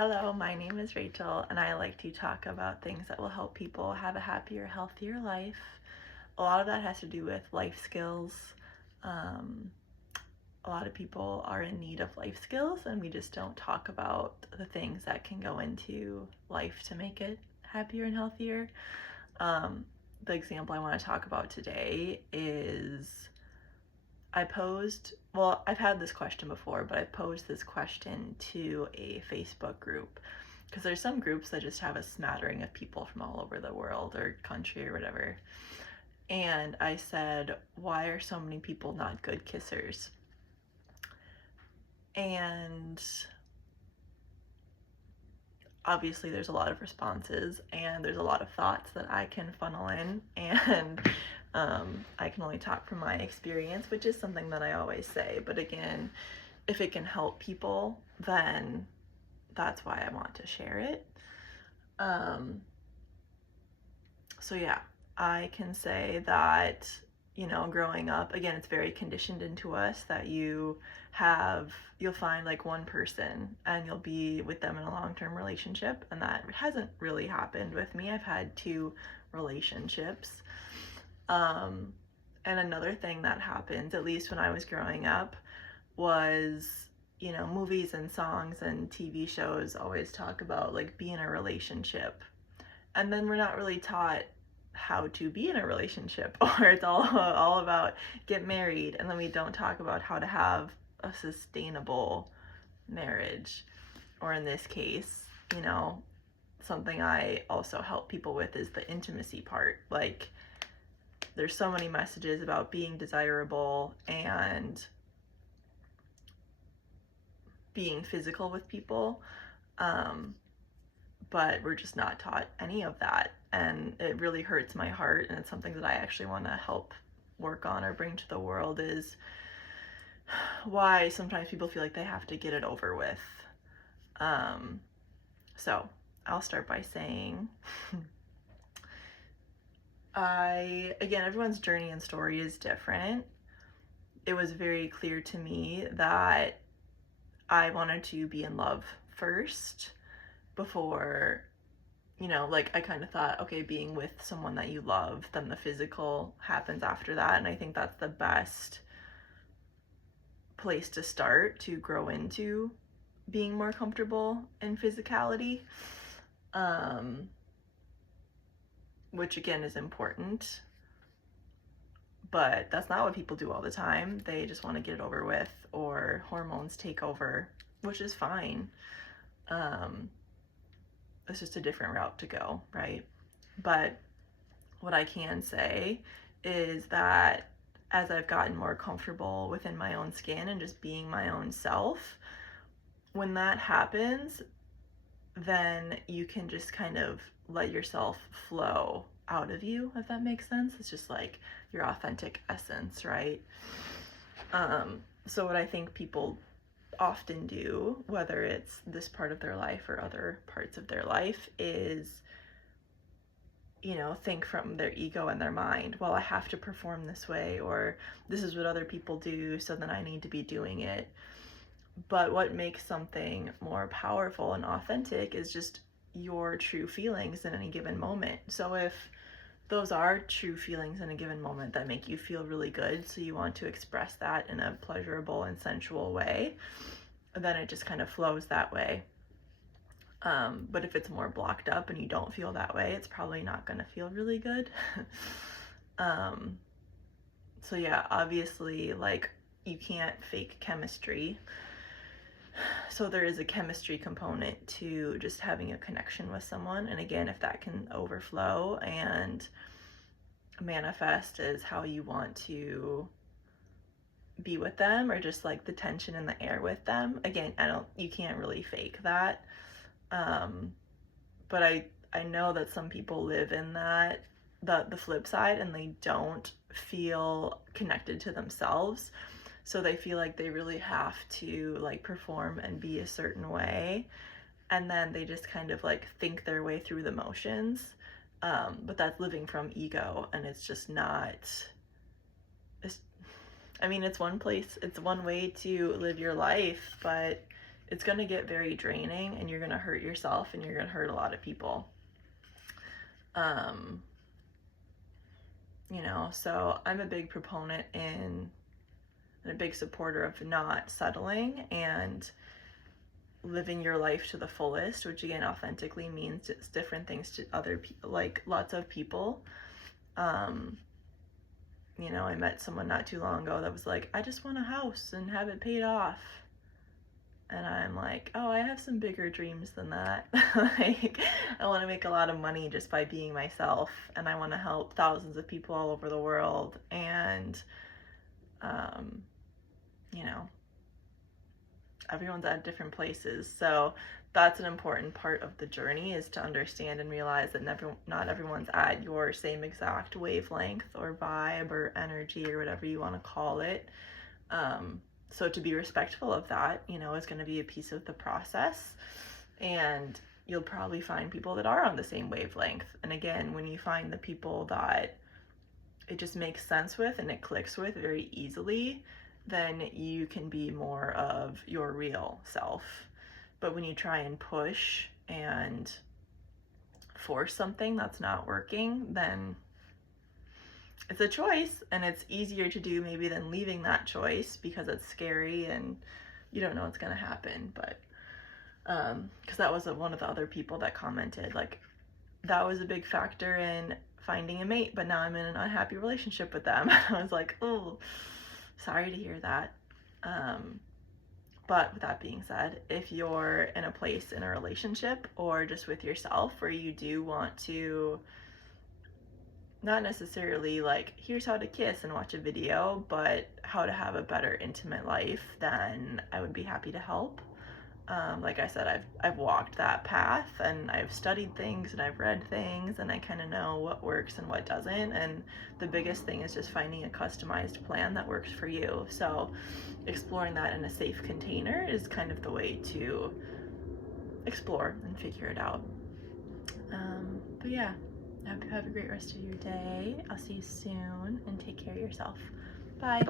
Hello, my name is Rachel, and I like to talk about things that will help people have a happier, healthier life. A lot of that has to do with life skills. Um, a lot of people are in need of life skills, and we just don't talk about the things that can go into life to make it happier and healthier. The example I want to talk about today is I've had this question before, but I posed this question to a Facebook group because there's some groups that just have a smattering of people from all over the world or country or whatever. And I said, why are so many people not good kissers? And obviously there's a lot of responses and there's a lot of thoughts that I can funnel in, and I can only talk from my experience, which is something that I always say. But again, if it can help people, then that's why I want to share it. So yeah, I can say that, growing up, again, it's very conditioned into us that you'll find like one person and you'll be with them in a long-term relationship. And that hasn't really happened with me. I've had two relationships. And another thing that happens, at least when I was growing up, was, movies and songs and TV shows always talk about like be in a relationship. And then we're not really taught how to be in a relationship, or it's all about get married, and then we don't talk about how to have a sustainable marriage. Or in this case, something I also help people with is the intimacy part. Like, there's so many messages about being desirable and being physical with people, but we're just not taught any of that, and it really hurts my heart. And it's something that I actually want to help work on or bring to the world, is why sometimes people feel like they have to get it over with. So I'll start by saying again, everyone's journey and story is different. It was very clear to me that I wanted to be in love first before, I kind of thought, okay, being with someone that you love, then the physical happens after that. And I think that's the best place to start to grow into being more comfortable in physicality, which again is important. But that's not what people do all the time. They just want to get it over with, or hormones take over, which is fine. It's just a different route to go, right? But what I can say is that as I've gotten more comfortable within my own skin and just being my own self, when that happens, then you can just kind of let yourself flow out of you, if that makes sense. It's just like your authentic essence, right? So what I think people often do, whether it's this part of their life or other parts of their life, is, think from their ego and their mind, well, I have to perform this way, or this is what other people do, so then I need to be doing it. But what makes something more powerful and authentic is just your true feelings in any given moment. So if those are true feelings in a given moment that make you feel really good, so you want to express that in a pleasurable and sensual way, then it just kind of flows that way. But if it's more blocked up and you don't feel that way, it's probably not going to feel really good. So yeah, obviously, like, you can't fake chemistry. So there is a chemistry component to just having a connection with someone. And again, if that can overflow and manifest as how you want to be with them, or just like the tension in the air with them, again, you can't really fake that. But I know that some people live in that, the flip side, and they don't feel connected to themselves. So they feel like they really have to like perform and be a certain way. And then they just kind of like think their way through the motions. But that's living from ego, and it's just not, it's one way to live your life, but it's going to get very draining, and you're going to hurt yourself, and you're going to hurt a lot of people. You know, so I'm a big proponent and a big supporter of not settling and living your life to the fullest, which again authentically means it's different things to other people, like lots of people. You know, I met someone not too long ago that was like, I just want a house and have it paid off. And I'm like, oh, I have some bigger dreams than that. Like, I want to make a lot of money just by being myself, and I want to help thousands of people all over the world. And, you know, everyone's at different places. So that's an important part of the journey, is to understand and realize that not everyone's at your same exact wavelength or vibe or energy or whatever you want to call it. So to be respectful of that, you know, is going to be a piece of the process. And you'll probably find people that are on the same wavelength. And again, when you find the people that it just makes sense with and it clicks with very easily, then you can be more of your real self. But when you try and push and force something that's not working, then it's a choice, and it's easier to do maybe than leaving that choice, because it's scary and you don't know what's going to happen. But because that was one of the other people that commented, like, that was a big factor in finding a mate, but now I'm in an unhappy relationship with them. I was like, oh, sorry to hear that. But with that being said, if you're in a place in a relationship or just with yourself where you do want to, not necessarily like, here's how to kiss and watch a video, but how to have a better intimate life, then I would be happy to help. Like I said, I've walked that path, and I've studied things, and I've read things, and I kind of know what works and what doesn't. And the biggest thing is just finding a customized plan that works for you. So exploring that in a safe container is kind of the way to explore and figure it out. But yeah, have a great rest of your day. I'll see you soon, and take care of yourself. Bye.